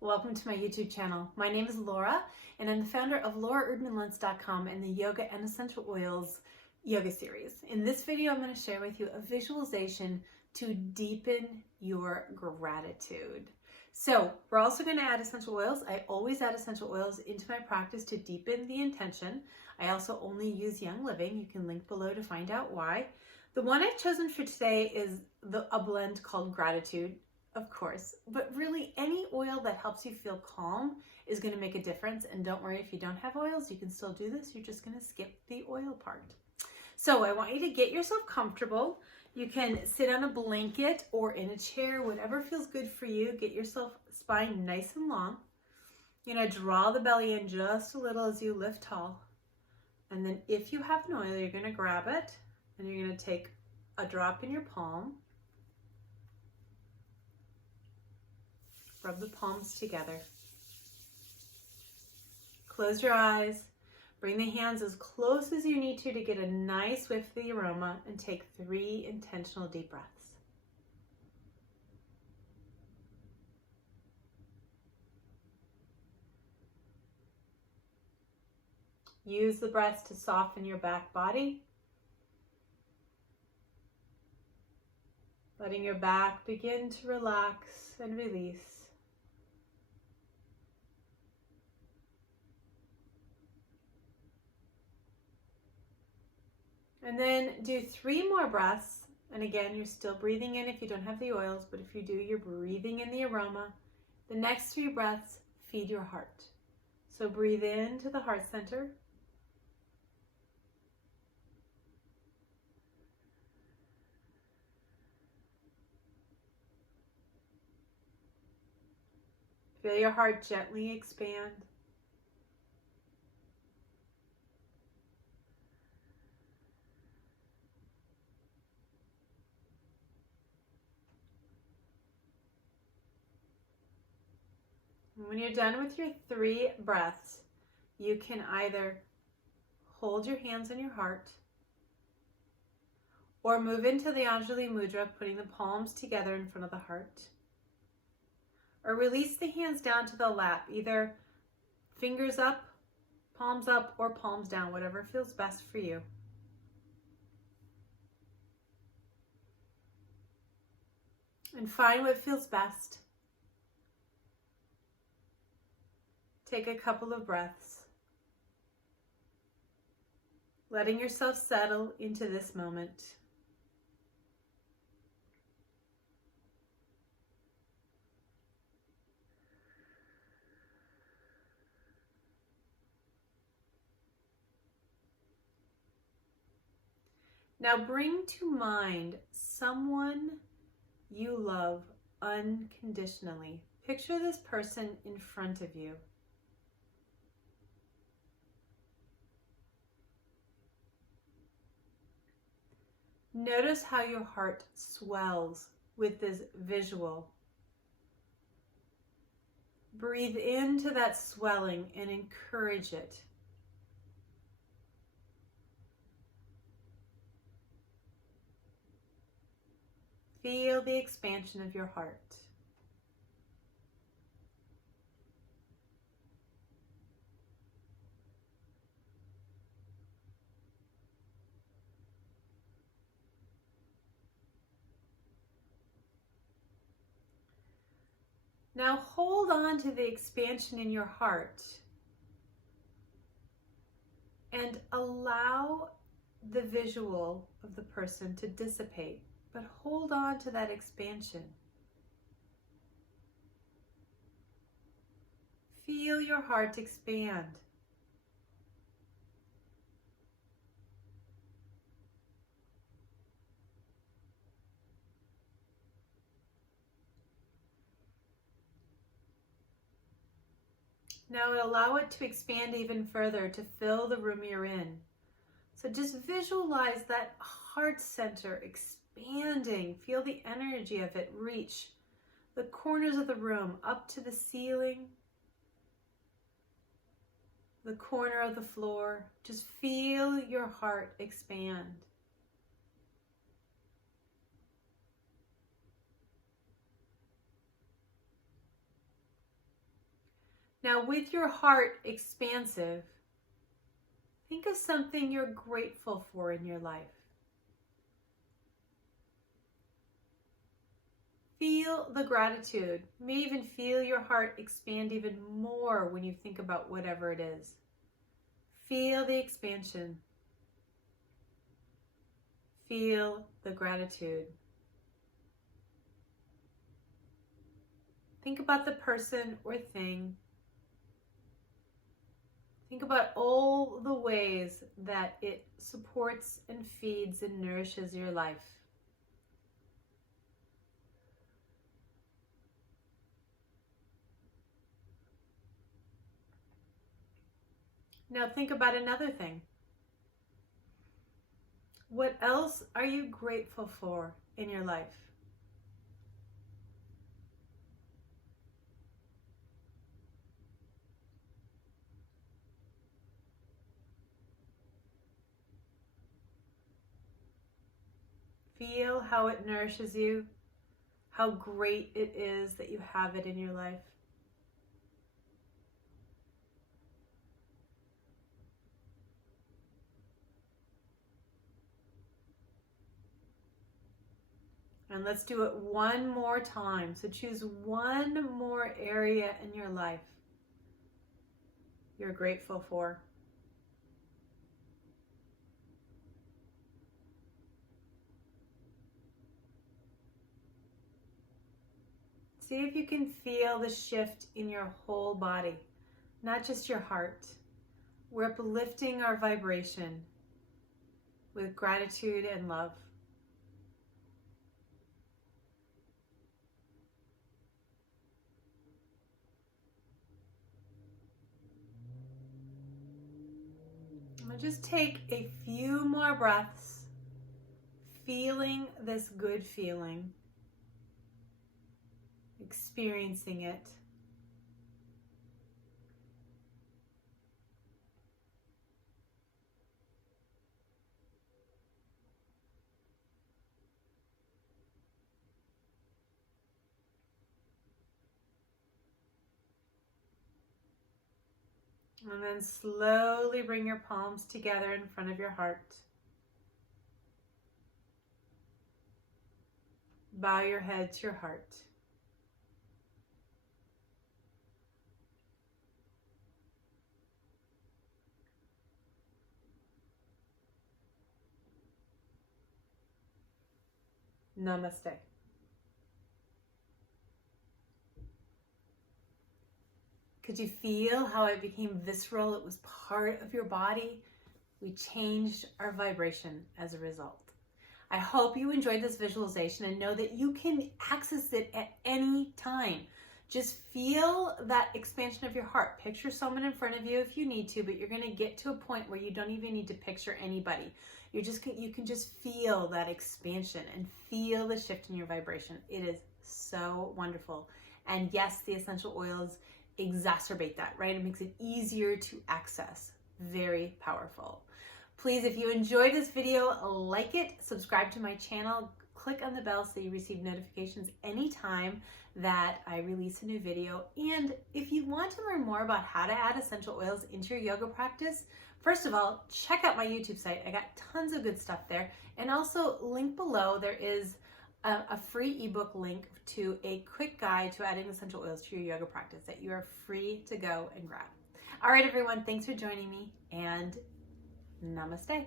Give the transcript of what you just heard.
Welcome to my YouTube channel. My name is Laura and I'm the founder of Erdman-Luntz.com and the Yoga and Essential Oils yoga series. In this video, I'm going to share with you a visualization to deepen your gratitude. So we're also going to add essential oils. I always add essential oils into my practice to deepen the intention. I also only use Young Living. You can link below to find out why. The one I've chosen for today is a blend called Gratitude, of course, but really any oil that helps you feel calm is going to make a difference. And don't worry, if you don't have oils, you can still do this. You're just going to skip the oil part. So I want you to get yourself comfortable. You can sit on a blanket or in a chair, whatever feels good for you. Get yourself spine nice and long. You're going to draw the belly in just a little as you lift tall. And then if you have an oil, you're going to grab it and you're going to take a drop in your palm. Rub the palms together. Close your eyes. Bring the hands as close as you need to get a nice whiff of the aroma, and take 3 intentional deep breaths. Use the breaths to soften your back body. Letting your back begin to relax and release. And then do 3 more breaths. And again, you're still breathing in if you don't have the oils, but if you do, you're breathing in the aroma. The next 3 breaths feed your heart. So breathe into the heart center. Feel your heart gently expand. When you're done with your 3 breaths, you can either hold your hands on your heart or move into the Anjali Mudra, putting the palms together in front of the heart. Or release the hands down to the lap, either fingers up, or palms down, whatever feels best for you. And find what feels best. Take a couple of breaths, letting yourself settle into this moment. Now bring to mind someone you love unconditionally. Picture this person in front of you. Notice how your heart swells with this visual. Breathe into that swelling and encourage it. Feel the expansion of your heart. Now hold on to the expansion in your heart and allow the visual of the person to dissipate, but hold on to that expansion. Feel your heart expand. Now allow it to expand even further to fill the room you're in. So just visualize that heart center expanding. Feel the energy of it reach the corners of the room, up to the ceiling, the corner of the floor. Just feel your heart expand. Now, with your heart expansive, think of something you're grateful for in your life. Feel the gratitude. You may even feel your heart expand even more when you think about whatever it is. Feel the expansion. Feel the gratitude. Think about the person or thing. Think about all the ways that it supports and feeds and nourishes your life. Now think about another thing. What else are you grateful for in your life? Feel how it nourishes you, how great it is that you have it in your life. And let's do it one more time. So choose one more area in your life you're grateful for. See if you can feel the shift in your whole body, not just your heart. We're uplifting our vibration with gratitude and love. I'm going to just take a few more breaths, feeling this good feeling, experiencing it. And then slowly bring your palms together in front of your heart. Bow your head to your heart. Namaste. Could you feel how it became visceral? It was part of your body. We changed our vibration as a result. I hope you enjoyed this visualization and know that you can access it at any time. Just feel that expansion of your heart. Picture someone in front of you if you need to, but you're going to get to a point where you don't even need to picture anybody. You can just feel that expansion and feel the shift in your vibration. It is so wonderful. And yes, the essential oils exacerbate that, right? It makes it easier to access. Very powerful. Please, if you enjoyed this video, like it, subscribe to my channel, click on the bell so you receive notifications anytime that I release a new video. And if you want to learn more about how to add essential oils into your yoga practice, first of all, check out my YouTube site. I got tons of good stuff there. And also, link below, there is a free ebook link to a quick guide to adding essential oils to your yoga practice that you are free to go and grab. All right, everyone, thanks for joining me, and namaste.